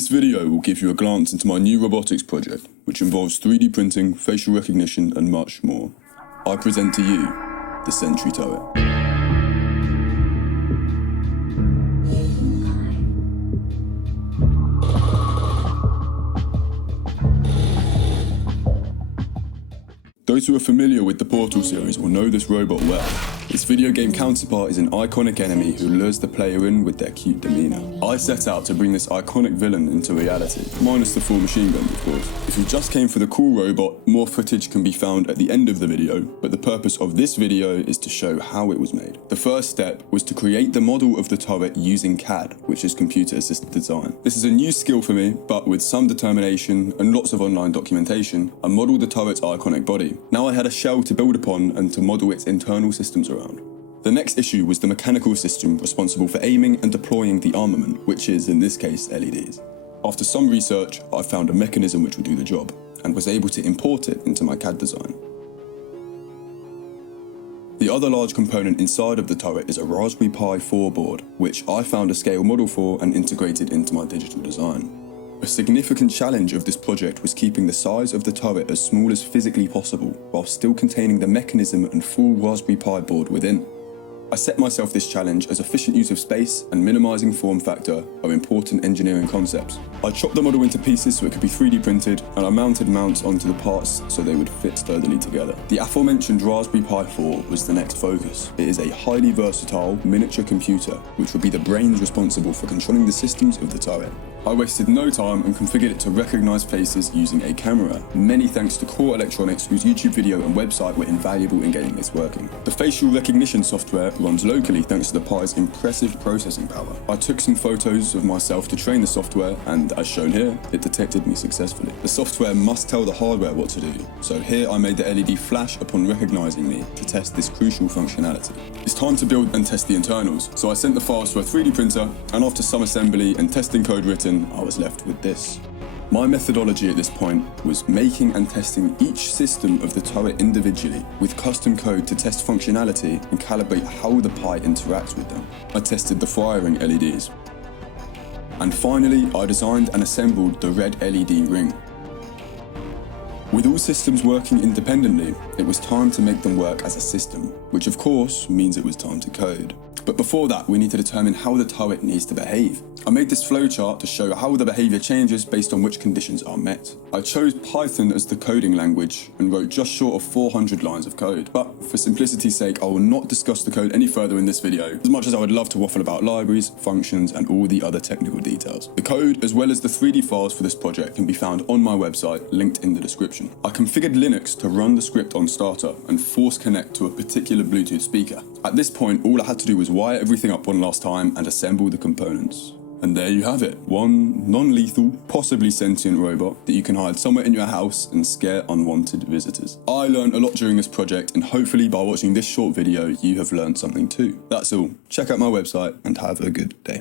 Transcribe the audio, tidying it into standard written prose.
This video will give you a glance into my new robotics project, which involves 3D printing, facial recognition and much more. I present to you the Sentry Turret. Those who are familiar with the Portal series will know this robot well. Its video game counterpart is an iconic enemy who lures the player in with their cute demeanour. I set out to bring this iconic villain into reality, minus the full machine gun of course. If you just came for the cool robot, more footage can be found at the end of the video, but the purpose of this video is to show how it was made. The first step was to create the model of the turret using CAD, which is computer assisted design. This is a new skill for me, but with some determination and lots of online documentation, I modelled the turret's iconic body. Now I had a shell to build upon and to model its internal systems around. The next issue was the mechanical system responsible for aiming and deploying the armament, which is in this case LEDs. After some research, I found a mechanism which would do the job, and was able to import it into my CAD design. The other large component inside of the turret is a Raspberry Pi 4 board, which I found a scale model for and integrated into my digital design. A significant challenge of this project was keeping the size of the turret as small as physically possible, while still containing the mechanism and full Raspberry Pi board within. I set myself this challenge as efficient use of space and minimising form factor are important engineering concepts. I chopped the model into pieces so it could be 3D printed, and I mounted mounts onto the parts so they would fit sturdily together. The aforementioned Raspberry Pi 4 was the next focus. It is a highly versatile miniature computer, which would be the brains responsible for controlling the systems of the turret. I wasted no time and configured it to recognise faces using a camera, many thanks to Core Electronics, whose YouTube video and website were invaluable in getting this working. The facial recognition software runs locally thanks to the Pi's impressive processing power. I took some photos of myself to train the software and, as shown here, it detected me successfully. The software must tell the hardware what to do, so here I made the LED flash upon recognising me to test this crucial functionality. It's time to build and test the internals, so I sent the files to a 3D printer, and after some assembly and testing code written, I was left with this. My methodology at this point was making and testing each system of the turret individually with custom code to test functionality and calibrate how the Pi interacts with them. I tested the firing LEDs. And finally, I designed and assembled the red LED ring. With all systems working independently, it was time to make them work as a system, which of course means it was time to code. But before that, we need to determine how the turret needs to behave. I made this flowchart to show how the behavior changes based on which conditions are met. I chose Python as the coding language and wrote just short of 400 lines of code. But for simplicity's sake, I will not discuss the code any further in this video, as much as I would love to waffle about libraries, functions, and all the other technical details. The code, as well as the 3D files for this project, can be found on my website, linked in the description. I configured Linux to run the script on starter and force connect to a particular Bluetooth speaker. At this point, all I had to do was wire everything up one last time and assemble the components. And there you have it, one non-lethal, possibly sentient robot that you can hide somewhere in your house and scare unwanted visitors. I learned a lot during this project, and hopefully by watching this short video you have learned something too. That's all. Check out my website and have a good day.